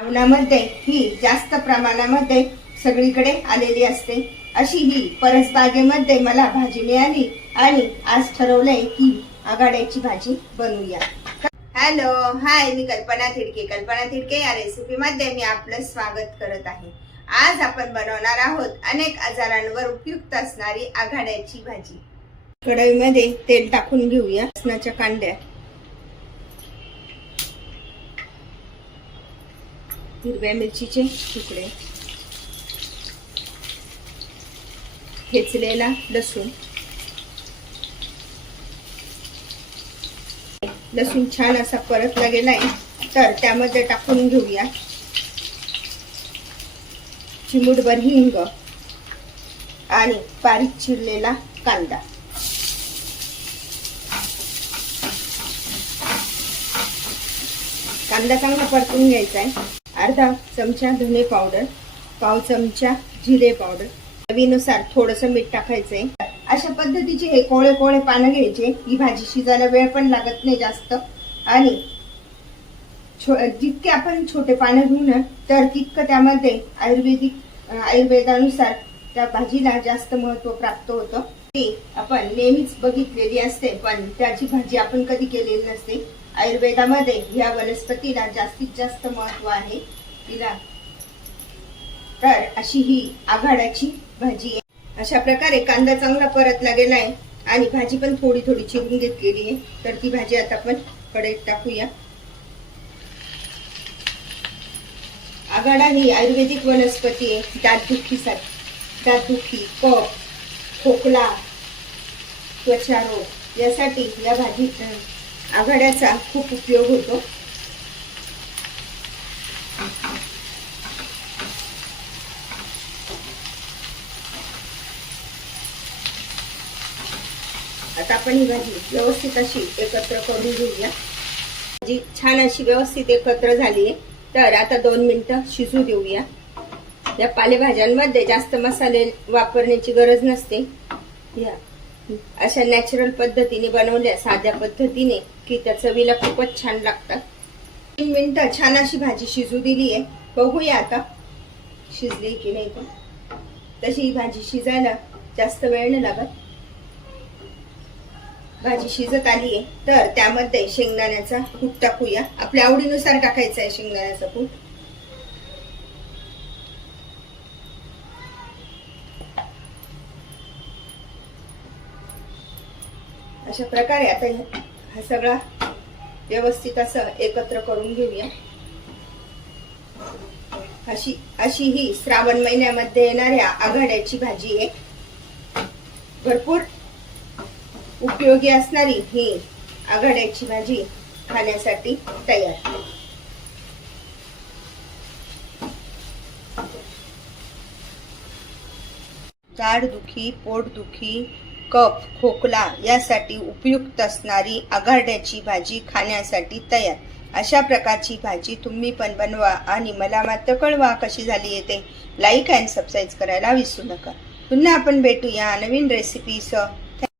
आवनामध्ये ही जास्त प्रमाणामध्ये सगळीकडे आलेली असते. अशी ही परसबागेमध्ये मला भाजी मिळाली आणि आज ठरवलंय की आघाड्याची भाजी बनवूया. हॅलो हाय मी कल्पना थिडके. कल्पना थिडके या रेसिपीमध्ये मी आपलं स्वागत करत आहे. आज आपण बनवणार आहोत अनेक आजारांवर उपयुक्त असणारी आघाड्याची भाजी. कढईमध्ये तेल टाकून घेऊया. लसणाच्या कांड्या. हिरव्या मिरचीचे तुकडे खेचलेला लसूण लसूण छान असा परतला गेलाय तर त्यामध्ये टाकून घेऊया. चिमूटभर हिंग आणि बारीक चिरलेला कांदा. कांदा चांगला परतून घ्यायचा आहे अर्धा चमचा धने पावडर पाव चमचा जिरे पावडर चवीनुसार थोडंसं मीठ टाकायचंय. अशा पद्धतीचे हे कोळे कोळे पानं घ्यायचे. ही भाजी शिजायला वेळ पण लागत नाही जास्त. आणि छो- जितके आपण छोटे पानं घेऊ ना तर तितकं त्यामध्ये आयुर्वेदिक आयुर्वेदानुसार त्या भाजीला जास्त महत्त्व प्राप्त होतं. ती आपण नेहमीच बघितलेली असते पण त्याची भाजी आपण कधी केलेली नसते. आयुर्वेदामध्ये या वनस्पतीला जास्तीत जास्त महत्त्व आहे. तिला. तर अशी ही आघाड्याची भाजी आहे. अशा प्रकारे कांदा चांगला परतला गेलाय आणि भाजी पण थोडी थोडी चिरून घेतलेली आहे. तर ती भाजी आता आपण कढईत टाकूया. आघाडा ही आयुर्वेदिक वनस्पती आहे. दातदुखीसाठी दातदुखी कफ खोकला त्वचा रोग यासाठी या भाजी आघाड्याचा खूप उपयोग होतो. आता आपण ही भाजी व्यवस्थित अशी एकत्र करून घेऊया. भाजी छान अशी व्यवस्थित एकत्र झाली आहे. तर आता दोन मिनटं शिजू देऊया. या पालेभाज्यांमध्ये जास्त मसाले वापरण्याची गरज नसते. या. अशा नॅचरल पद्धतीने बनवल्या साध्या पद्धतीने की त्या चवीला खूपच छान लागतात तीन मिनटं छान अशी भाजी शिजू दिली आहे. बघूया आता शिजली की नाही तशी ही भाजी शिजायला जास्त वेळ नाही लागत. भाजी शिजत आली आहे. तर त्यामध्ये शेंगदाण्याचा कूट टाकूया. आपल्या आवडीनुसार टाकायचा आहे शेंगदाण्याचा कूट अशा प्रकारे आता हा सगळा व्यवस्थित असं एकत्र करून घेऊया. अशी अशी ही श्रावण महिन्यामध्ये येणाऱ्या आघाड्याची भाजी आहे. भरपूर उपयोगी असणारी ही आघाड्याची भाजी खाण्यासाठी तयार. जाडदुखी पोटदुखी कफ खोकला यासाठी उपयुक्त असणारी आघाड्याची भाजी खाण्यासाठी तयार. अशा प्रकारची भाजी तुम्ही पण बनवा आणि मला मात्र कळवा कशी झाली येते लाईक अँड सबस्क्राईब करायला विसरू नका. पुन्हा आपण भेटूया नवीन रेसिपीसह